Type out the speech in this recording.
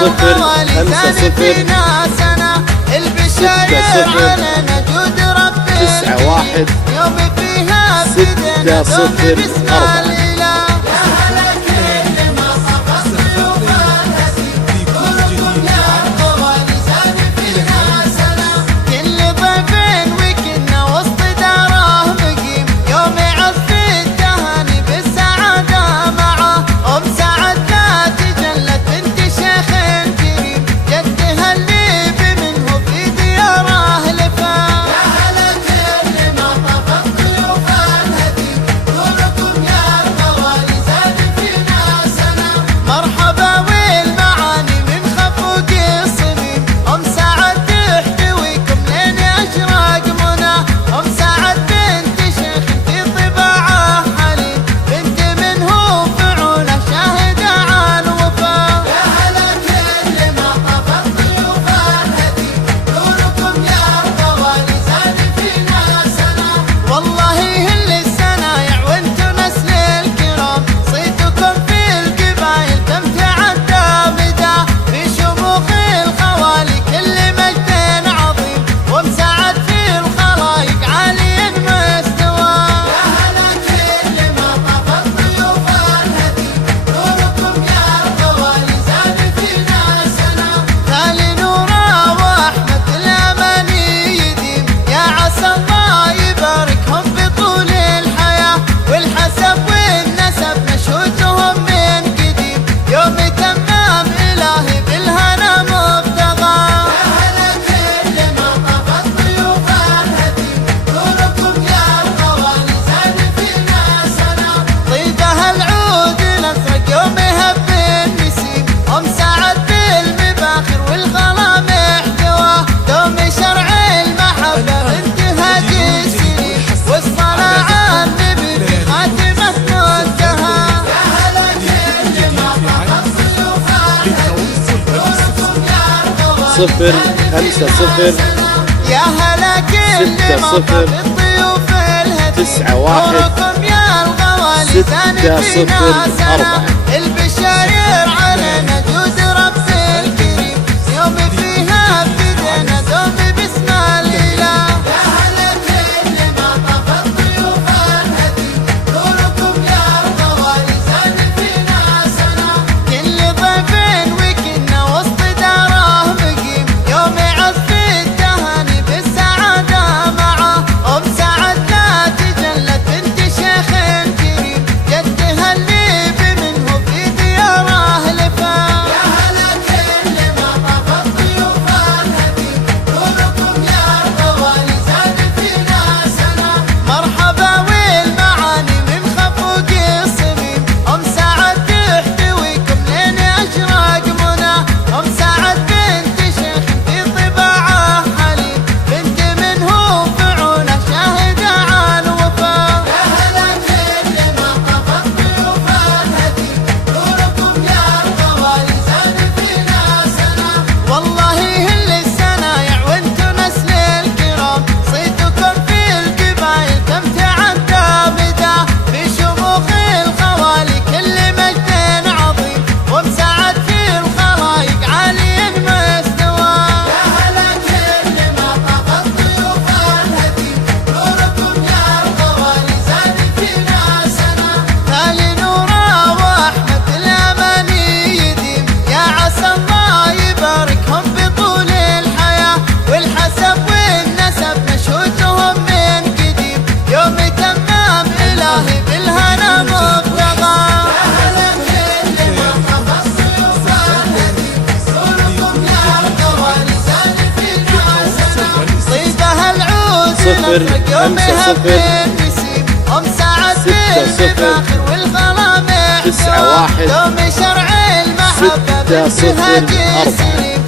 صفر 5 0 6 0 9 1 6 0 4. صفر 5 0 يا هلا كل 6 0 الضيوف الهدي 9 1 يا الغوالي 6 0 4. البشاير علينا جود رب الكريم يوم فيها ابتدينا دوم باسم الاله. يا هلا كل ما طاب الضيوف الهدي نوركم يا الغوالي زاد فينا سنه. كل ضيف وكنا وسط داره مقيم يوم يعز التهاني بالسعاده معه. ام سعد لا تجلت بنت شيخ كريم جدها اللي بمنه في دياره لفا. يا هلا كل ما طاب الضيوف الهدي نوركم يا الغوالي زاد فينا سنه. مرحبا والمعاني من خفوق الصميم ام سعد تحتويكم لين اشراق منى. ام سعد بنت شيخ في طباعه حليم بنت منه فعوله شاهده على الوفا. يا هلا كل ما طاب الضيوف الهدي نوركم يا الغوالي زاد فينا سنه. والله هل السنايع وانتو نسل الكرام صيتكم في القبايل كم تعدى مدى. في شموخ الخوالي كل مجد عظيم ومساعد في الخلايق عالي مستوى. يا هلا كل ما طاب الضيوف الهدي نوركم يا الغوالي زاد فينا سنه. تالي نورا واحمد الاماني يديم يا عسى الله يباركهم بطول الحياه. والحسب والنسب مشهودهم من قديم يوم تمام الهي بالهنا مبتغى. يا هلا كل ما طاب الضيوف الهدي نوركم يا الغوالي زاد فينا سنه. طيبها العود 0 يوم 5 يهب 0 النسيم ام سعد 6 0 بالمفاخر والغلا 9 1 دوم شرع المحبه 6 0 بانتهاج 4. السنين.